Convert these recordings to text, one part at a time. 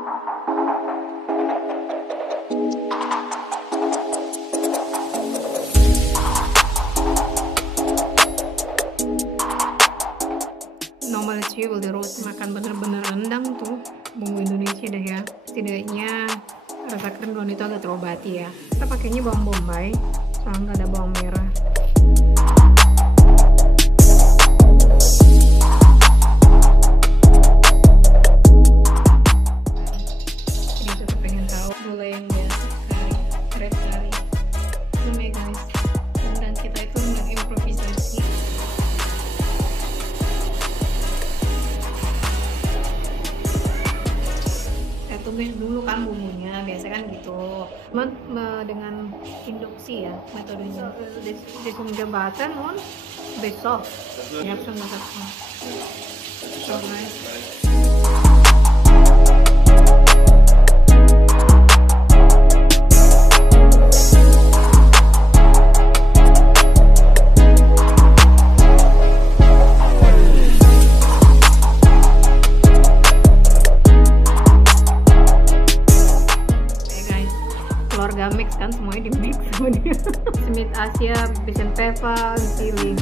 Normal achievable terus makan bener-bener rendang tuh bumbu Indonesia deh ya, setidaknya rasa krem itu agak terobati ya. Kita pakainya bawang bombay soalnya nggak ada bawang merah. Jadi kita pengen tahu gula yang biasa sekali, keren sekali. Ini guys, rendang kita itu rendang improvisasi. Tumis dulu kan bumbunya, biasa kan gitu. Cuman dengan induksi ya metodenya. Di jembatan on besok. Ya sama sama. So nice. Keluarga mix kan, semuanya di mix sama dia. Semit Asia, bikin pepper, chili.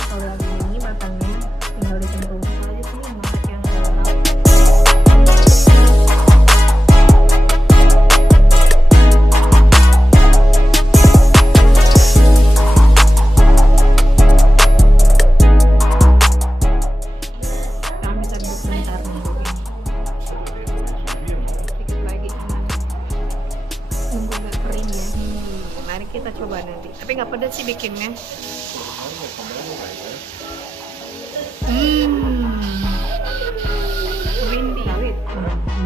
Kalau lagi ini batangnya tinggal dicemplung aja sih, masak yang kami bisa duduk bentar nih. Sedikit lagi nunggu nggak kering ya. Mari kita coba nanti. Tapi nggak pedas sih bikinnya. Windy. Rawit.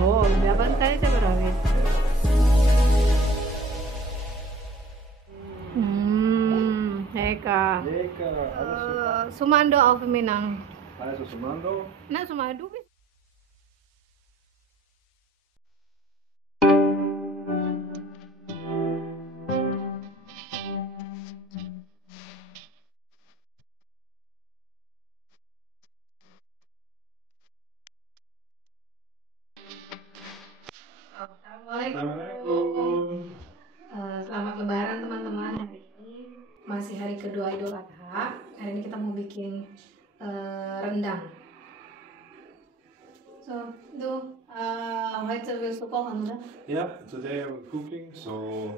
Oh, berapa kali coba rawit? Eka. Sumando of Minang. Also Sumando. Nah, Sumando. Assalamualaikum. Selamat Lebaran teman-teman. Hari ini masih hari kedua Idul Adha. Hari ini kita mau bikin rendang. So, heute willst du kochen, oder? Yeah, today we're cooking, so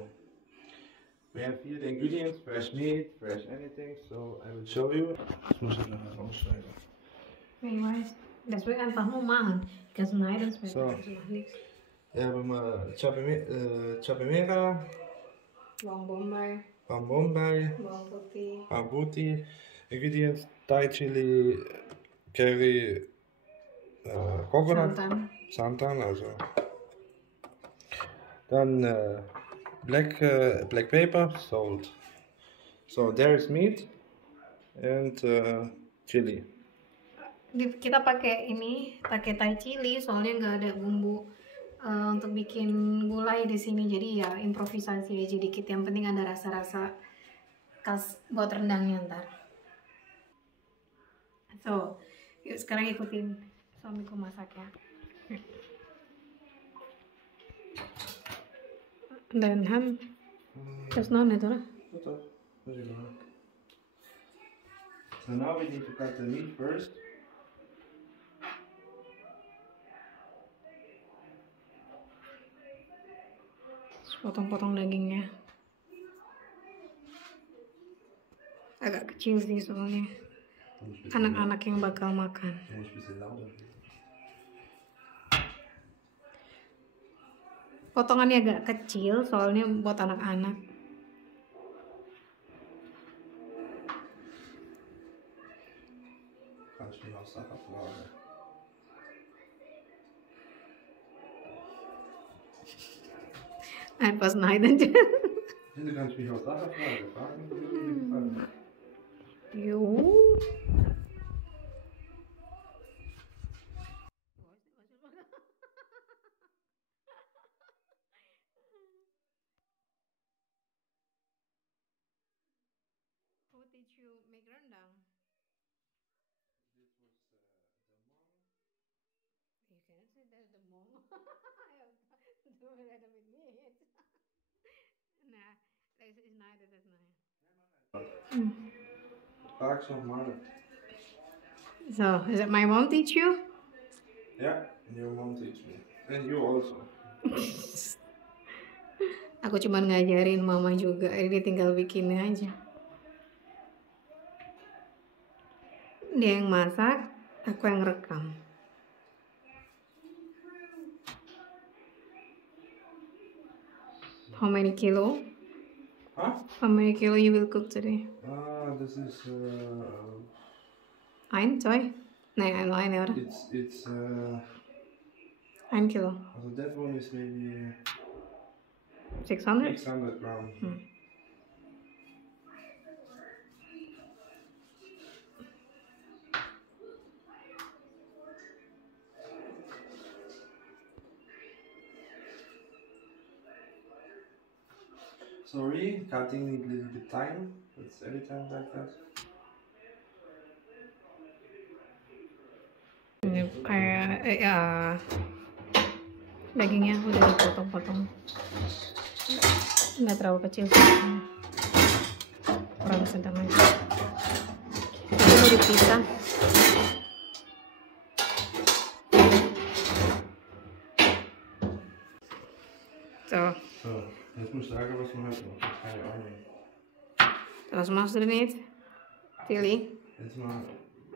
we have here the ingredients, fresh meat, fresh anything, so I will show you. Das muss ich nachher rausschneiden. Ich weiß. Das will einfach nur machen. Ich kann schneiden, das So. macht nichts. Ja, we hebben chapimera, Bawang bombay, bawang bombay, bawang putih, bawang putih, ingredients, Thai chili, curry, coconut, santan also. Then black pepper, salt. So there is meat and chili. Kita pakai ini, pakai Thai chili soalnya nggak ada bumbu untuk bikin gulai di sini, jadi ya improvisasi aja dikit. Yang penting ada rasa-rasa khas buat rendangnya ntar. So, yuk sekarang ikutin suamiku masak ya. Dan ham, terus non itu lah. So now we need to cut the meat first. Potong-potong dagingnya. Agak kecil sih soalnya anak-anak yang bakal makan. Potongannya agak kecil soalnya buat anak-anak. Pas naik aja. Du kannst mich auch Sachen fragen. Wie dir gefallen. Jo. How did you make rendang? You can say that the mom. Is nice, this is nice. Vaak nog maar. So, is it my mom teach you? Yeah, your mom teach me. And you also. Aku cuman ngajarin mama juga, dia tinggal bikin aja. Dia yang masak, aku yang rekam. How many kilo? Huh? How many kilo you will cook today? This is 1, 2? Nee, 1 oder? it's 1 kilo. also that one is maybe 600? 600 grams. Sorry, cutting need a little bit time. It's every time like that. Ini kayak dagingnya udah dipotong-potong, nggak terlalu kecil sih, kurang sedang aja. Ini mau dipisah. Tuh. So, jetzt musst du sagen, was man hat. Keine Ahnung. Was machst du denn jetzt? Chili? Jetzt mal,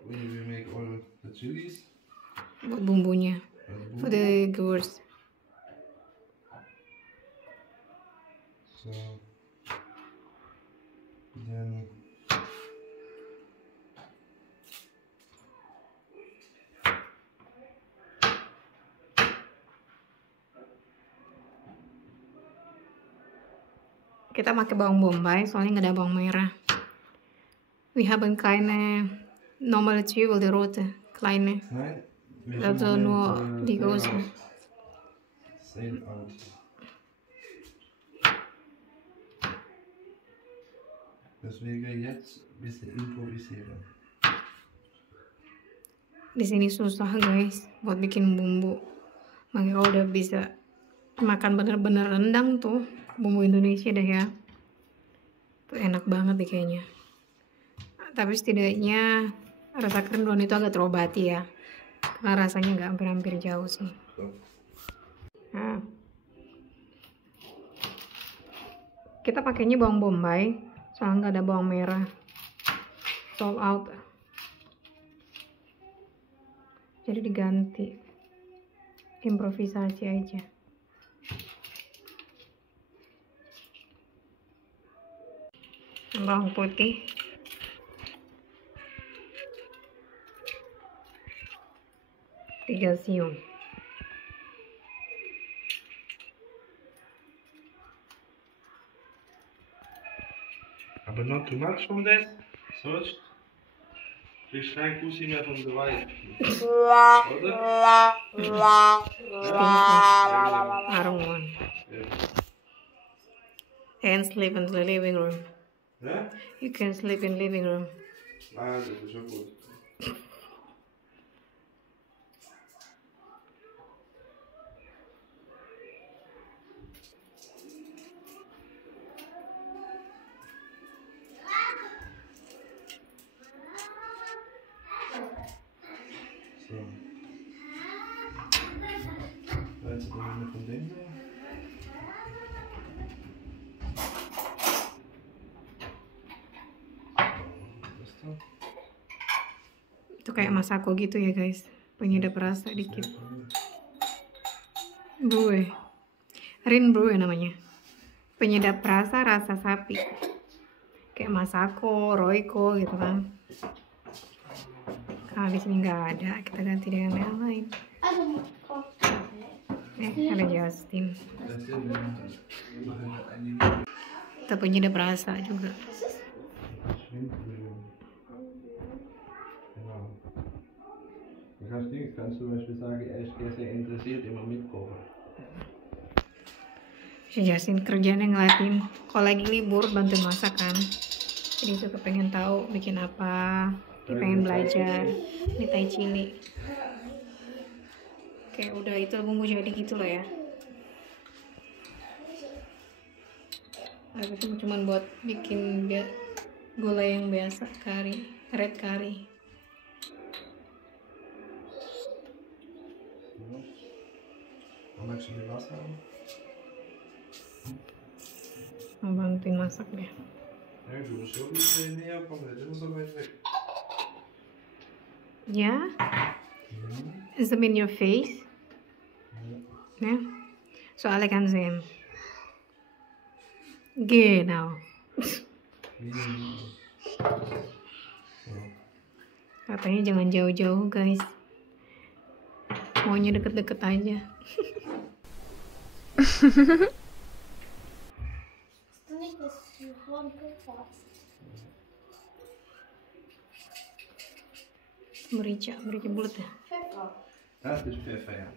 we make all the chilies. Buat bumbunya. For the gewürz. So, then Kita pakai bawang bombay soalnya nggak ada bawang merah. We hebben kleine normale tube, de rote kleine. nein, wir Dat machen nur jetzt, die große. Sale out. Deswegen jetzt ein bisschen improvisieren. Di sini susah guys buat bikin bumbu. Makanya kalau udah bisa makan bener-bener rendang tuh bumbu Indonesia deh ya, tuh enak banget deh kayaknya. Tapi setidaknya rasa kerinduan itu agak terobati ya, karena rasanya nggak hampir-hampir jauh sih. Nah, kita pakainya bawang bombay soalnya nggak ada bawang merah. Sold out, jadi diganti, improvisasi aja. Bawang putih, tiga siung. Aber not too much from that. Sonst kriegst du kein Kussi mehr von so weit. Oder? I don't want. And sleep in the living room. Ja? You can sleep in living room. Ah, das ist schon gut. So. Jetzt nehmen wir von dem her. Das da. Itu kayak masako gitu ya guys, penyedap rasa dikit. Brue, rin brue namanya, penyedap rasa rasa sapi, kayak masako, roiko gitu kan. Karena di sini nggak ada, kita ganti dengan yang lain. Ada Justin. Das sind immerhin einige. Kita penyedap rasa juga. Schwindbrühe. Genau. Du kannst zum Beispiel sagen, er ist sehr interessiert, immer mitkochen. Si Justin kerjanya ngeliatin kalau lagi libur bantuin masak kan. Jadi suka pengen tahu bikin apa, dia pengen belajar. Ini tai cili. Oke, udah itu bumbu jadi gitu loh ya. itu cuma buat bikin gulai yang biasa, kari, red curry. Mau bantuin masak deh. Ya, zoom in your face. Ya, soalnya kan Zen. Genau. Katanya jangan jauh-jauh guys, maunya deket-deket aja. Merica bulat ya. Das ist Pfeffer, ja.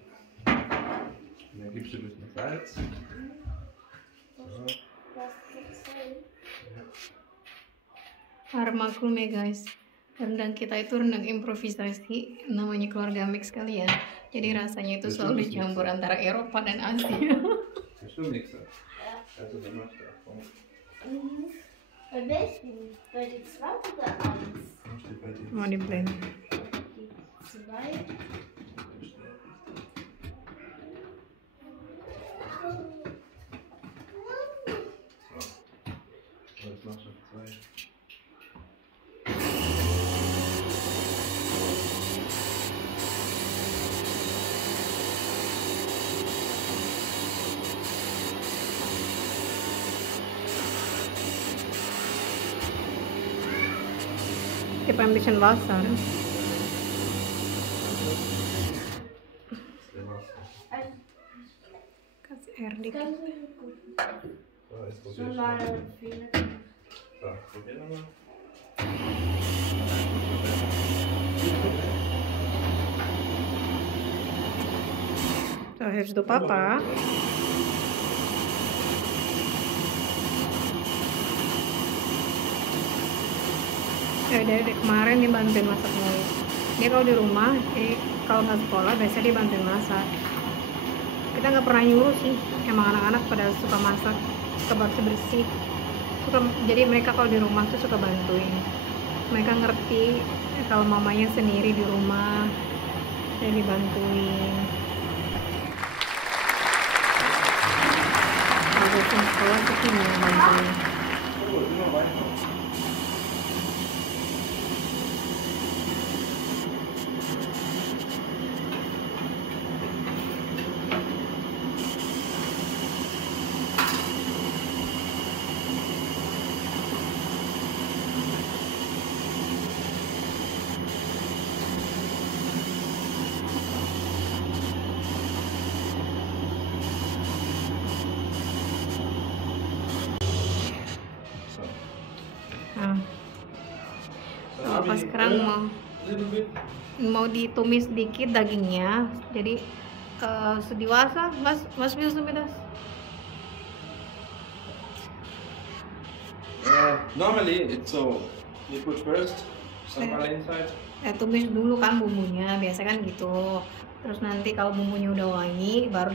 Und dann gibst du ein bisschen Salz. So. Maklum ya guys, rendang kita itu rendang improvisasi, namanya keluarga mix kali ya. Jadi rasanya itu selalu dicampur antara Eropa dan Asia. Willst du mixen? Also dann machst du auch. Bei welchen? Bei den 2 oder 1? Mau di blend. Die 2. So, das machst du auf 2. Gib ein bisschen Wasser. Kasih air dikit. So, jetzt So probierst du. lange viele. So, probier nochmal. So, hilfst du Papa? Ya dari kemarin dia bantuin masak mulu. Dia kalau di rumah, kalau nggak sekolah biasanya dia bantuin masak. Kita nggak pernah nyuruh sih, emang anak-anak pada suka masak, suka bersih-bersih. Jadi mereka kalau di rumah tuh suka bantuin. Mereka ngerti kalau mamanya sendiri di rumah, jadi dibantuin. Kalau di sekolah sih yang bantuin. Nah, pas sekarang mau ditumis dikit dagingnya, jadi sedewasa, mas bisa tumis. Normally it's so you put first some butter inside. Tumis dulu kan bumbunya, biasa kan gitu. Terus nanti kalau bumbunya udah wangi, baru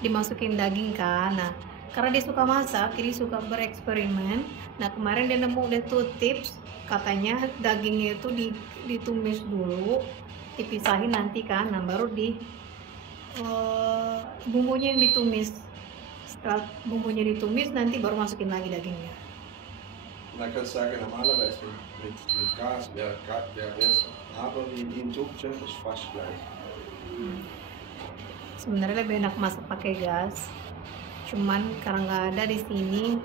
dimasukin daging kan. Nah, karena dia suka masak, jadi suka bereksperimen. Nah, kemarin dia nemu deh tuh tips, katanya dagingnya itu ditumis dulu, dipisahin nanti kan. Nah, baru bumbunya yang ditumis. Setelah bumbunya ditumis, nanti baru masukin lagi dagingnya. Man kann sagen, normalerweise mit Gas wäre besser, aber in Induktion ist fast gleich. Sebenarnya lebih enak masak pakai gas, cuman karena nggak ada di sini,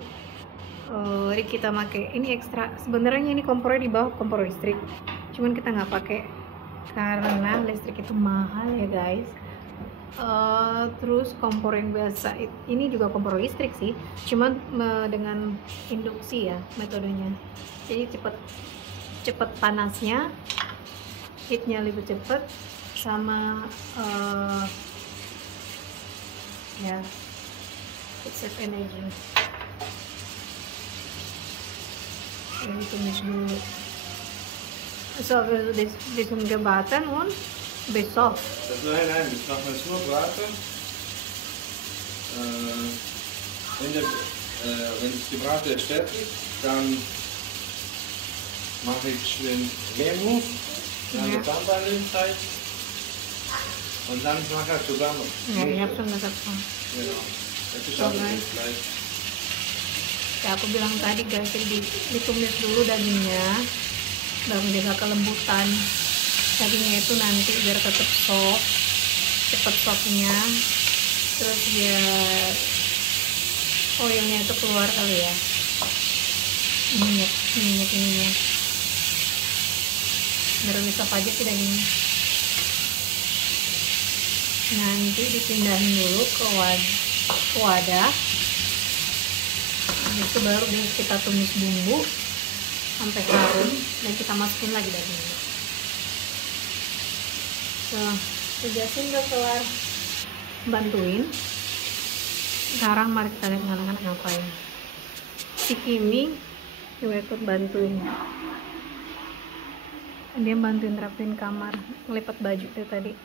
jadi kita pakai ini ekstra. Sebenarnya ini kompornya di bawah kompor listrik, cuman kita nggak pakai karena listrik itu mahal ya guys. Terus kompor yang biasa ini juga kompor listrik sih, cuman dengan induksi ya metodenya, jadi cepet panasnya, heatnya lebih cepet, sama ya it save energy. Ini tumis dulu. So diesem gebraten und bis soft. Nein, das machen wir nur braten. wenn das gebraten ist fertig, dann mache ich den Wermut, dann Ja. das Sambal-Zeit und dann nachher zusammen. Ya, ich habe schon gesagt schon. Genau. Das ist So, alles guys. gleich. Ya aku bilang tadi guys, jadi ditumis dulu dagingnya dan menjaga kelembutan dagingnya itu nanti biar tetap soft, cepet softnya, terus biar oilnya itu keluar kali ya, minyak ininya, biar lebih soft aja sih dagingnya. Nanti dipindahin dulu ke wadah. Habis itu baru deh kita tumis bumbu sampai harum dan kita masukin lagi dagingnya. Nah, Jasin udah kelar bantuin. Sekarang mari kita lihat anak-anak ngapain. Si Kimi juga ikut bantuin. Dia bantuin rapin kamar, ngelipat baju tuh tadi.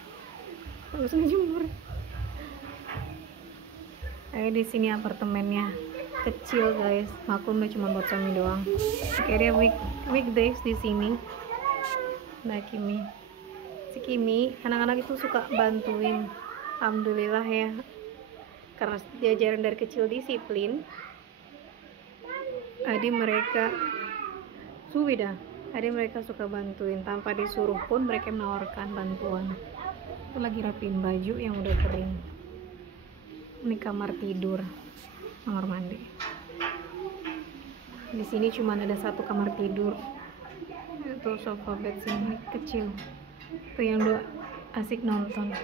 Terus ngejemur. Di sini apartemennya kecil guys, maklum cuma buat suami doang. Akhirnya weekdays di sini. Nah Kimi, si Kimi, anak-anak itu suka bantuin. Alhamdulillah ya, karena diajarin dari kecil disiplin. Adik mereka suka bantuin tanpa disuruh pun mereka menawarkan bantuan. Itu lagi rapiin baju yang udah kering. Ini kamar tidur, kamar mandi. Di sini cuma ada satu kamar tidur. Itu sofa bed sini kecil. Itu yang udah asik nonton.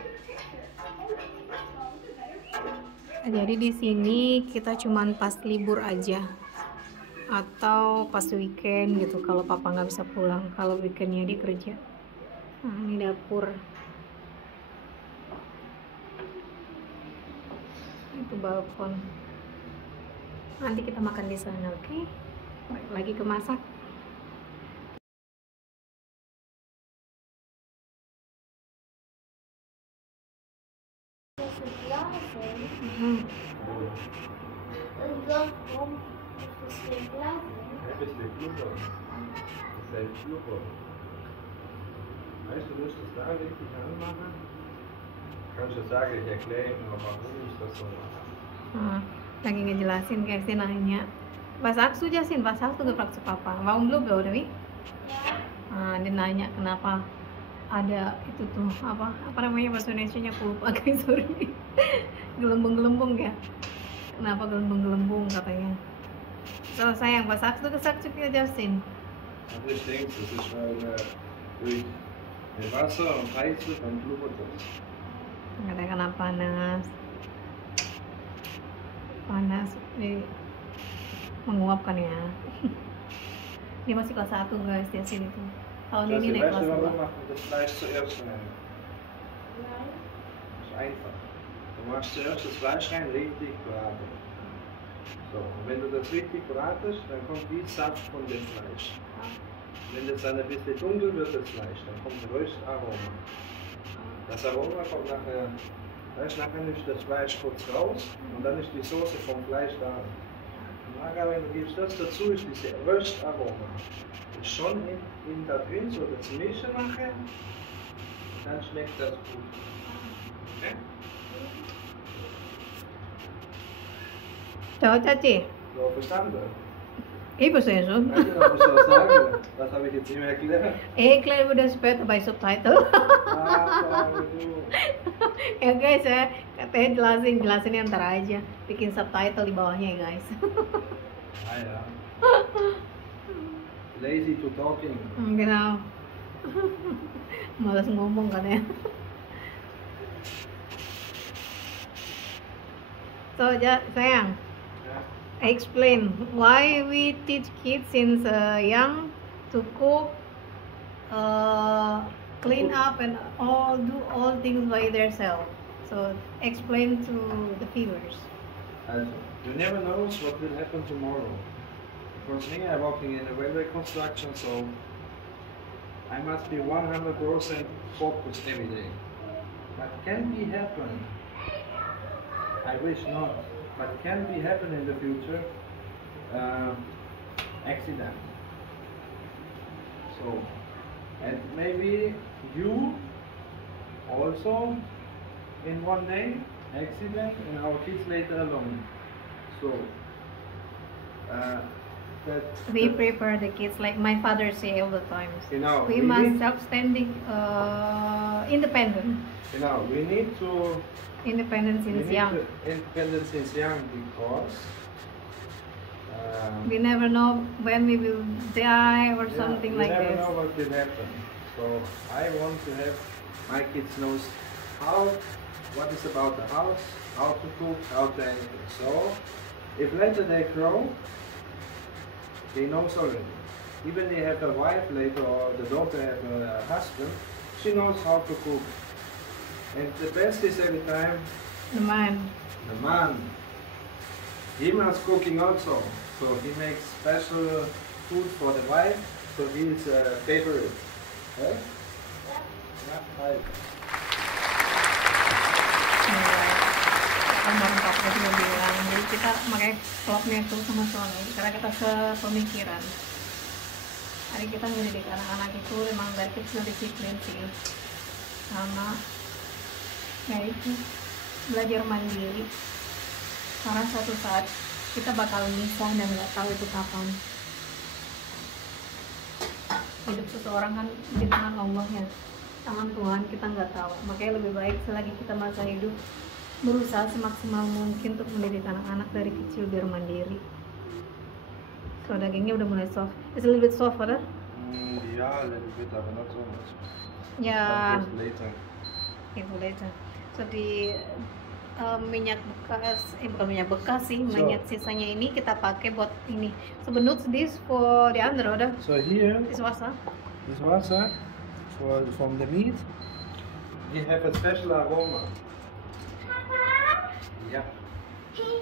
Jadi di sini kita cuman pas libur aja atau pas weekend gitu. Kalau papa nggak bisa pulang, kalau weekendnya dia kerja. Nah ini dapur. Itu balkon. Nanti kita makan di sana, oke? Balik lagi ke masak. Und warum ist es denn Blasen? Ein bisschen Blubber. Das ist ein Blubber. Weißt du, musst das da richtig anmachen. Kannst du sagen, ich erkläre Ihnen noch, warum ich das so mache. Lagi ngejelasin guys, dia nanya. Was sagst du Jasin? Was hast du gefragt zu Papa? Warum Blubber, oder wie? Dia nanya kenapa ada itu tuh apa namanya bahasa Indonesianya, aku lupa guys, sorry. Gelembung-gelembung ya. Kenapa gelembung-gelembung katanya. So sayang, was sagst du gesagt zu Jasin? Also ich denke, das ist, weil durch den Wasser und Heize dann blubbert das. Karena panas menguap kan ya. Dia masih kelas 1 guys, dia sini tuh tahun Das ini naik weißt kelas du, 2. warum macht man das Fleisch zuerst rein? Nein. Das ist einfach. Du machst zuerst das Fleisch rein, richtig braten. So, und wenn du das richtig bratest, dann kommt die Saft von dem Fleisch. Wenn das dann ein bisschen dunkel wird, das Fleisch, dann kommt ein Röstaroma. Das Aroma kommt nachher, weißt, nachher nimmst du das Fleisch kurz raus und dann ist die Soße vom Fleisch da. Und nachher, wenn du gibst das dazu, ist diese Röstaroma. Ist schon in da drin, so das Mischen nachher, dann schmeckt das gut. Okay? Ciao Caci. So, verstanden? Ich verstehe schon. Weißt du, was ich soll sagen? Das habe ich jetzt nicht mehr erklärt. Ich erkläre udah später bei Subtitle. Ya guys ya, katanya jelasin ntar aja, bikin subtitle di bawahnya ya guys. Ah ja. Lazy to talking. Genau. Malas ngomong kan ya. So sayang, explain why we teach kids since young to cook, clean up and do all things by themselves. So explain to the viewers. Also, you never know what will happen tomorrow. Because me, I'm working in a railway construction, so I must be 100% focused every day. But can be happen. I wish not. but can be happen in the future, accident. So, and maybe you also in one day accident and our kids later alone. So that We prepare the kids like my father say all the time. you know We must self-standing, independent. we need to Independent we since need young. to independent since young because We never know when we will die or something you like never this. know what will happen. So I want to have my kids knows what is about the house, how to cook, how to anything. So if later they grow, they know already. Even they have a wife later or the daughter have a husband, she knows how to cook. And the best is every time The man. the man. He must cooking also. So he makes special food for the wife. So he is a favorite. Okay? Yeah, right. Kemarin papa juga bilang, jadi kita makanya klubnya itu sama suami karena kita sepemikiran. Hari kita mendidik anak-anak itu memang dari kecil disiplin sih, sama ya itu belajar mandiri. Karena suatu saat kita bakal misah dan nggak tahu itu kapan. Hidup seseorang kan di tangan Allah ya, tangan Tuhan kita nggak tahu. Makanya lebih baik selagi kita masa hidup berusaha semaksimal mungkin untuk mendidik anak-anak dari kecil biar mandiri. So dagingnya udah mulai soft. It's a little bit soft, oder? Yeah, a little bit, but not so much. Ya, But later. itu later. So di minyak bekas, bukan minyak bekas sih, minyak sisanya ini kita pakai buat ini. So benutzt this for the andere, oder? So here, This Wasser. this water from the meat, we have a special aroma. Ja. Hey,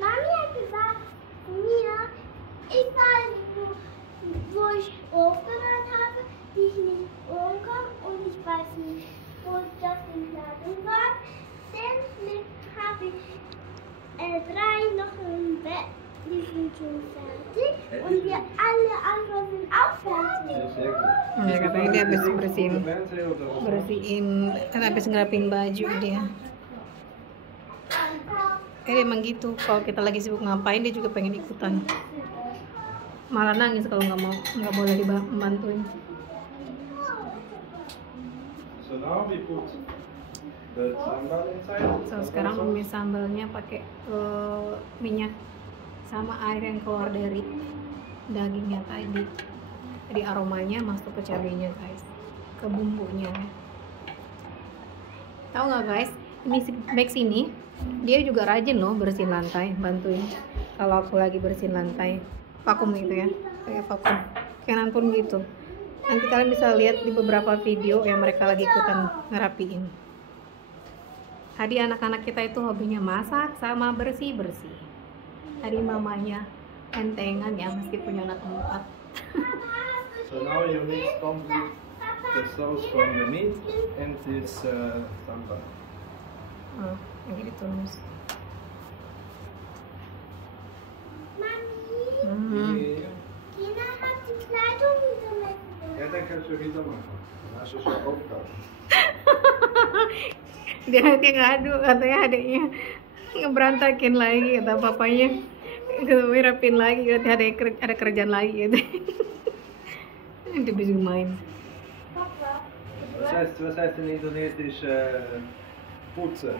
Mami hat gesagt zu mir, ich weiß, wo ich aufgehört habe, die ich nicht umkomme und ich weiß nicht, wo das in Laden war. Dann habe ich 3 noch im Bett, die sind schon fertig und wir alle anderen sind auch fertig. Sehr gut. Ya katanya dia habis bersihin, kan habis ngerapin baju dia. Emang gitu, kalau kita lagi sibuk ngapain dia juga pengen ikutan. Malah nangis kalau nggak boleh dibantuin. So now we put the sambal inside. So sekarang numis sambalnya pakai minyak sama air yang keluar dari dagingnya tadi. Jadi aromanya masuk ke cabenya guys, ke bumbunya. Tahu nggak guys? Ini si Max ini dia juga rajin loh bersihin lantai, bantuin. Kalau aku lagi bersihin lantai, vakum gitu ya, kayak vakum. Kenan pun gitu. Nanti kalian bisa lihat di beberapa video yang mereka lagi ikutan ngerapiin. Tadi anak-anak kita itu hobinya masak sama bersih-bersih. Tadi mamanya entengan ya meski punya anak 4. So now you mix complete the sauce from the meat and this sambal. Yang ditumis. Mami, Tina hat die Kleidung wieder mitgenommen. Ja, dann kannst du wieder machen. Dann hast du schon Aufgabe. Dia ngadu katanya adiknya ngeberantakin lagi kata papanya, ngerapin lagi katanya ada kerjaan lagi gitu. Dia bisa main. Papa, Was heißt in Indonesisch putzen?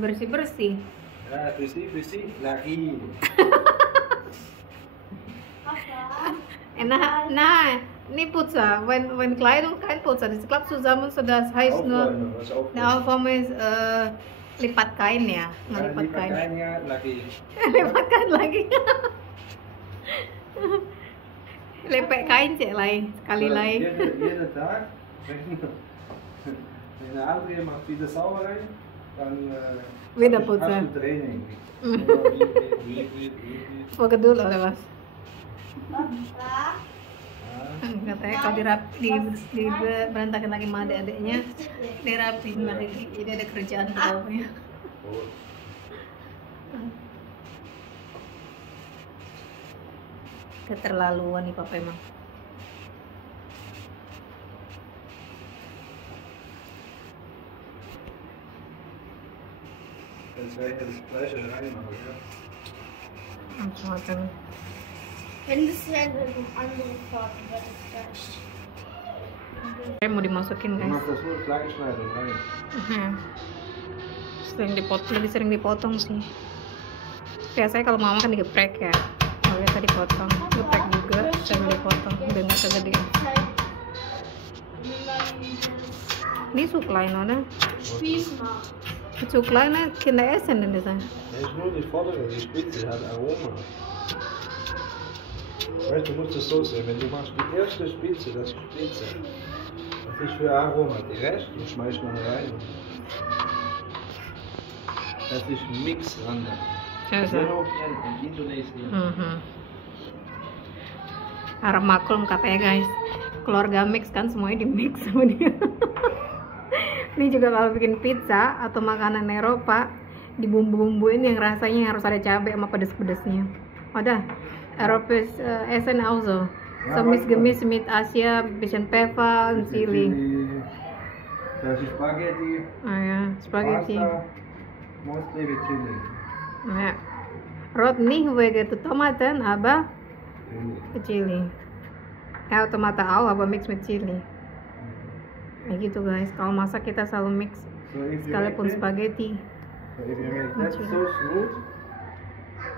Bersih-bersih. Ja, bersih, lagi. Nah, ini putsa. Wenn Kleidung kein Putsa, das klappt zusammen, so das heißt nur, Aufräumen, was aufräumen. der Aufwärme ist lipat kain ya, ngelipat Lipat kain. kainnya lagi. Lipat kain lagi. Lepek kain cek lain, sekali So, lain. Jeden Tag, wenn der andere macht wieder Sauerei, dann Wieder hast putzen. du Training. Vor Geduld oder was? Papa, Katanya kalau di berantakan lagi sama adik-adiknya, dirapiin lagi. Jadi ada kerjaan ke bawahnya. Keterlaluan nih papa emang. Jetzt reicht das Fleisch reinmachen, ja? Macam-macam. Wenn das wäre eine andere Farbe, wäre das Fleisch. Mau dimasukin Du guys. machst das nur Kleinschneidung rein. Lebih sering dipotong sih. Biasanya kalau mama kan digeprek ya. Kalau biasa dipotong, geprek juga sambil dipotong biar nggak kegedean. Ini so klein, oder? Diesmal. So kleine Kinder essen denn das? Nee, ist nur die vordere, die Spitze hat Aroma. Weißt du, musst es so sehen, wenn du machst die erste Spitze, das ist Spitze. Das ist für Aroma. Die Rest, du schmeißt man rein. Das ist Mix Randa. Hier in Indonesien. Harap maklum katanya guys, keluarga mix kan semuanya di mix sama dia. Ini juga kalau bikin pizza atau makanan Eropa dibumbu-bumbuin yang rasanya harus ada cabai sama pedes-pedesnya. Oder? Europäisch essen auch so. So Mix mit Asia, bisschen Pfeffer und Chili. Das ist Spaghetti. Ah ja, Spaghetti. Pasta, mostly with chili. Ja. Rot nicht wegen der Tomaten, aber Chili. Ja, Tomaten auch, aber mix mit Chili. Kayak gitu guys, kalau masak kita selalu mix, So if you sekalipun make it, spaghetti. so if you make that so smooth,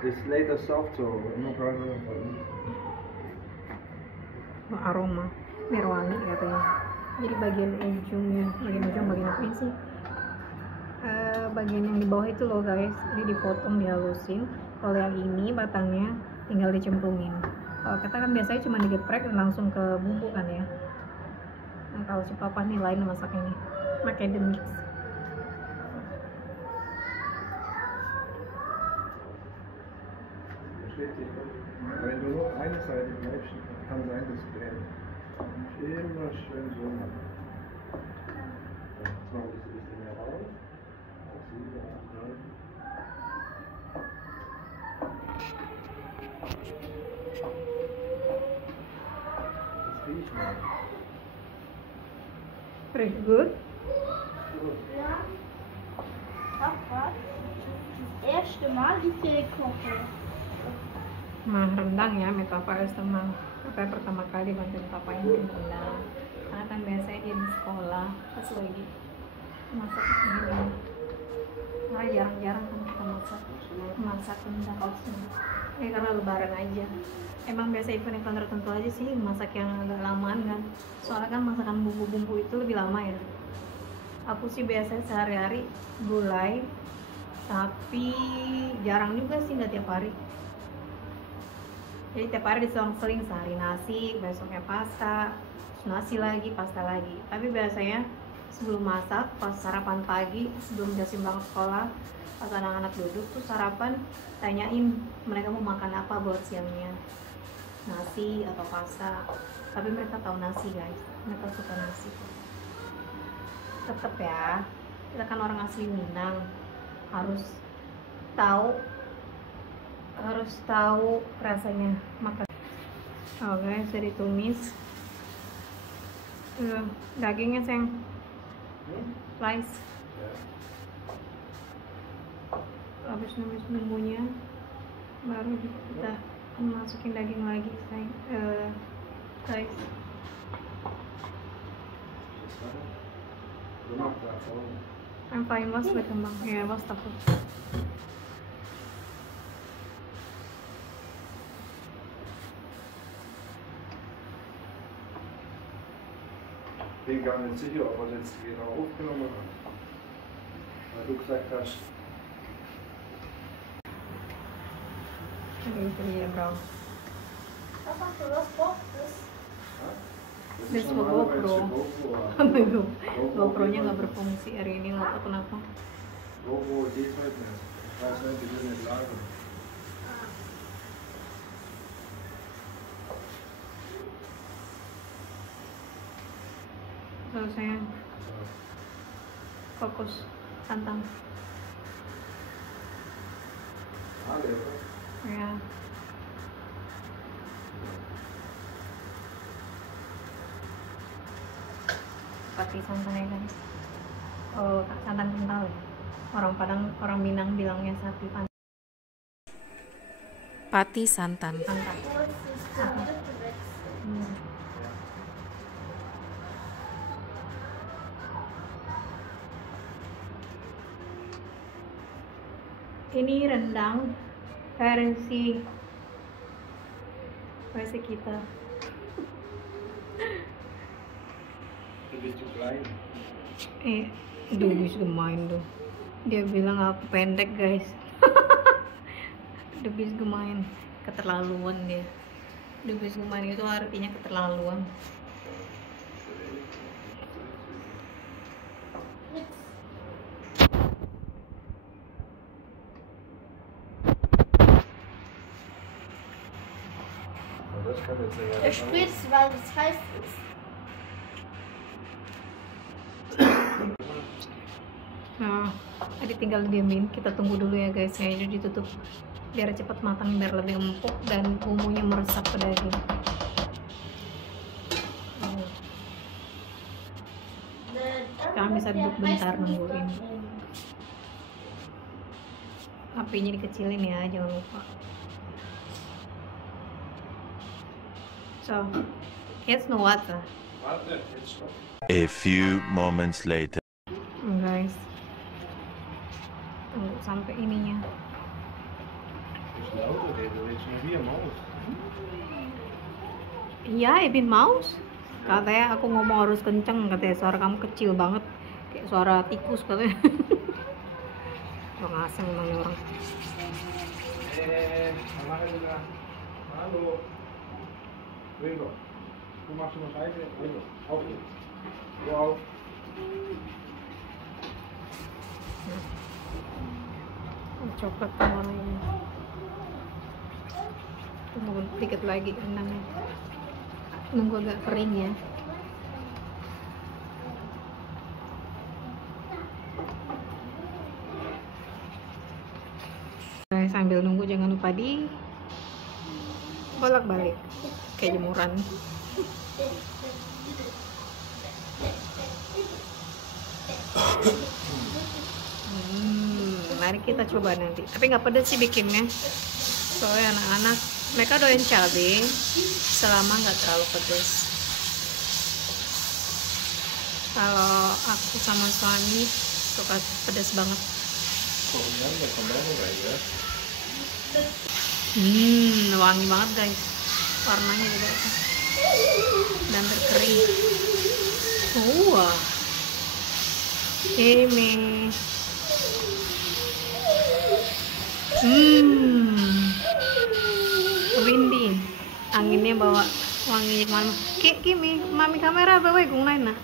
it's later soft, so no problem for me. Aroma biar wangi katanya. Jadi bagian ujung bagian apa sih? Bagian yang di bawah itu loh guys, ini dipotong dihalusin. Kalau yang ini batangnya tinggal dicemplungin. Kalau kita kan biasanya cuma digeprek dan langsung ke bumbu kan ya. Nah kalau si papa nih lain masaknya nih, pakai the mix. Wenn du nur eine Seite bleibst, kann sein, dass es brennt. Immer schön so machen. So, jetzt machen wir das ein bisschen mehr raus. 7, 8, 9. Das riecht mal. Pretty good. Ja. Papa, das erste Mal die Tee kochen. Nah rendang ya, mit papa teman. Papa pertama kali bantuin papa yang bikin rendang. Karena kan biasanya dia di sekolah pas lagi masak ini. Nah jarang-jarang kan kita masak rendang. Ya karena lebaran aja. Emang biasa event-event tertentu aja sih masak yang agak lamaan kan. Soalnya kan masakan bumbu-bumbu itu lebih lama ya. Aku sih biasanya sehari-hari gulai, tapi jarang juga sih, nggak tiap hari. Jadi tiap hari diselang-seling, sehari nasi, besoknya pasta, nasi lagi, pasta lagi. Tapi biasanya sebelum masak, pas sarapan pagi, sebelum Jasim banget sekolah, pas anak-anak duduk tuh sarapan, tanyain mereka mau makan apa buat siangnya, nasi atau pasta. Tapi mereka tahu nasi guys, mereka suka nasi. Tetep ya, kita kan orang asli Minang, harus tahu rasanya makan. Oh guys, jadi tumis. Dagingnya sayang, slice. Habis numis bumbunya, baru kita masukin daging lagi sayang. Guys, I'm fine, was berkembang. Ya, was takut. Ich bin gar nicht sicher, ob wir das jetzt genau aufgenommen haben. Weil du gesagt hast, Itu dia bro. Papa, für was braucht das? das Das ist war normalerweise GoPro. für GoPro. GoPro-nya nggak berfungsi hari ini, nggak tahu kenapa. GoPro geht heute nicht. Ich weiß nicht, die will nicht lagern. So sayang, fokus, tantang. Alle, oder? Ya. Pati santan ya guys. Oh, santan kental ya. Orang Padang, orang Minang bilangnya sapi pantan. Pati santan. Santan. Hmm. Ini rendang versi kita. Du bist zu klein. Dubis gemain tuh. Dia bilang aku pendek guys. Dubis gemain, keterlaluan dia. Dubis gemain itu artinya keterlaluan. Das kann jetzt ja. Er spritzt, weil es heiß ist. Nah, tadi tinggal diamin, kita tunggu dulu ya guys ya, jadi ditutup biar cepat matang, biar lebih empuk dan bumbunya meresap ke daging. Kami bisa duduk bentar nungguin. Apinya dikecilin ya, jangan lupa. So, jetzt nur Wasser. Warte, jetzt stopp. A few moments later. Guys, tunggu sampai ininya. Dus lauter reden, weet je wie een maus. Iya, Ibin Maus. Katanya aku ngomong harus kenceng, katanya suara kamu kecil banget, kayak suara tikus katanya. Orang asing memangnya orang. Mama juga. Hallo. Ringo. Hoe mag je nog kijken? Ringo. Auf. Wow. Coklat warnanya. Tunggu dikit lagi rendangnya. Nunggu agak kering ya. Sambil nunggu jangan lupa di bolak-balik kayak jemuran. Mari kita coba nanti. Tapi nggak pedes sih bikinnya. Soalnya anak-anak mereka doyan cabai selama nggak terlalu pedes. Kalau aku sama suami suka pedes banget. Koriander kan baru ya. Wangi banget guys. Warnanya juga dan berkering. Wah. Ini. Windy. Anginnya bawa wangi kemana? Kimi, mami kamera bawa gung lain nah.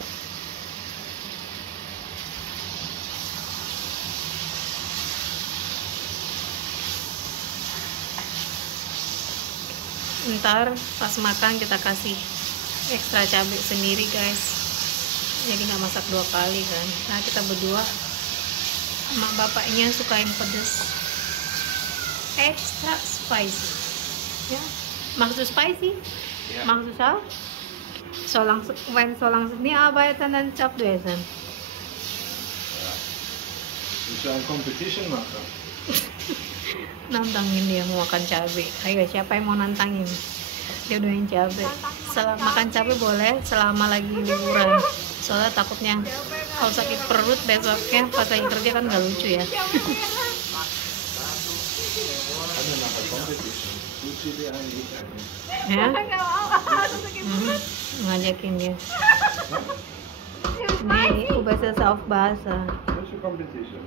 Ntar pas makan kita kasih ekstra cabai sendiri guys, jadi nggak masak 2 kali kan. Nah kita berdua emak bapaknya suka yang pedes extra spicy ya. Maksud spicy Ja. maksud sao solang ni abaitan dan cap duesan. Dus een competition maken. Nantangin dia mau makan cabai. Ayo siapa yang mau nantangin? Dia doain cabai. Makan cabai boleh selama lagi liburan. Soalnya takutnya kalau sakit perut besoknya pas lagi kerja kan nggak lucu ya. Kan maken competition. Doet jullie aan die kant? Ya? Ngajakin dia. Nih, bahasa self bahasa. Dat is een competition.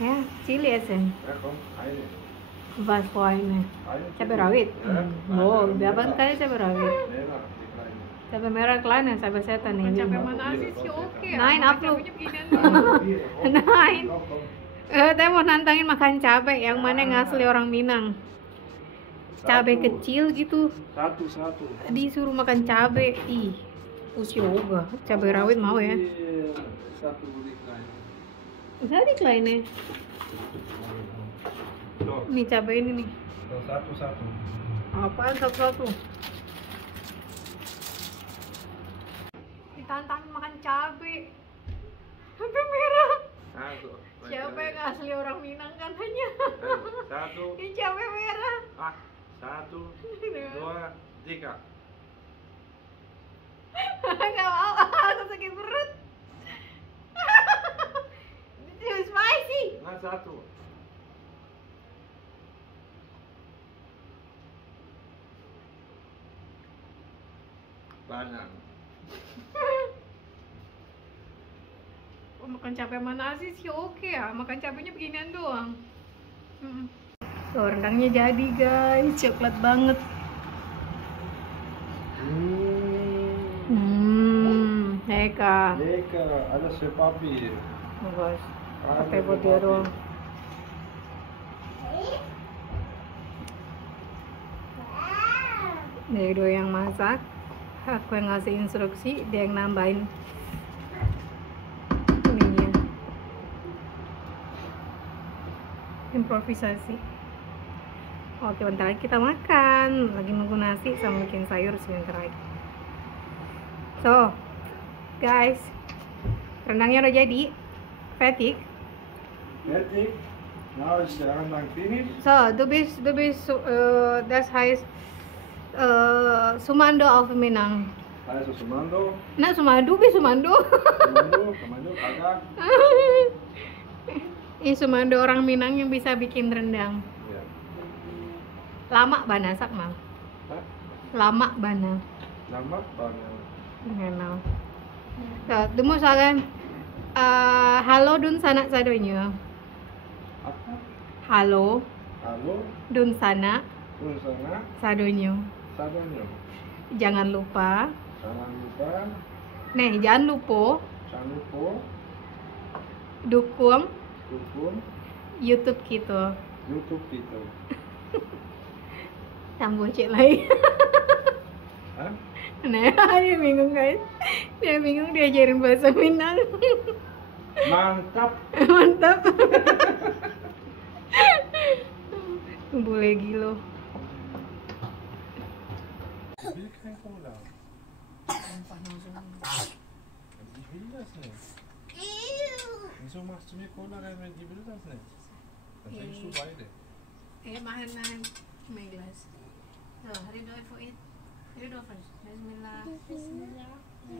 Ya, cili esen. Ja, kom. Eine. Vas ini. Eine. Cabai rawit. Ja. Oh, berapa kali cabai rawit? Nee, nou, die kleine. Cabai merah klein ya, cabai setan nih. Cabai mana sih sih oke. Nine upload. Beginian. Hier, kom. Nine. Kom, kom. Saya mau nantangin makan cabai yang mana yang asli orang Minang. Cabai kecil gitu, Satu. disuruh makan cabai. Ih, usioga. Cabai rawit mau ya? Hier, satu die kleine. Udah di kleine. Zo. Nih cabai ini nih. So, satu-satu. Apaan satu-satu? Ditantang makan cabai. Cabai merah. Satu. Siapa yang asli orang Minang katanya? Satu. Ini cabai merah. Ah, 1, 2, 3. Gak mau, aku sakit perut. Too spicy. Nah, 1. Banyak. Oh, makan cabai sama nasi sih oke ya, makan cabainya beginian doang. Tuh, rendangnya jadi guys, coklat banget. Eka. Lekker, alles für Papi. Oh guys, pakai buat dia doang. Dedo yang masak, aku yang ngasih instruksi, dia yang nambahin ininya. Improvisasi. Oke, bentar lagi kita makan. Lagi nunggu nasi sama bikin sayur sebentar lagi. So, guys, rendangnya udah jadi. Fertig. Fertig. Now is the rendang finished. So, das heißt Sumando auf Minang. Also Sumando. Nah, Sumando, Sumando. Sumando, kagak. Ini Sumando orang Minang yang bisa bikin rendang. Ya. Lama bana sak mal. Hah? Lama bana. Lama banget. Genau. So, du musst sagen, hallo dun sana sadonyo. Apa? Halo Halo, dun sana dun sana, sadonyo. sadonyo. Jangan lupa. Jangan lupa, Jangan lupa jangan lupa dukung dukung YouTube kita. YouTube kita. Tambah cek lagi. Hah? Nah, dia bingung guys. Dia bingung diajarin bahasa Minang. Mantap. Mantap. Boleh gilo. Ich will kein Cola. Die will das nicht. Wieso machst du mir Cola rein, wenn die will das nicht? Dann trinkst du beide. Machen ein Glas. So, hari doa for it. Hari doa first. Bismillah. Bismillah. Ja.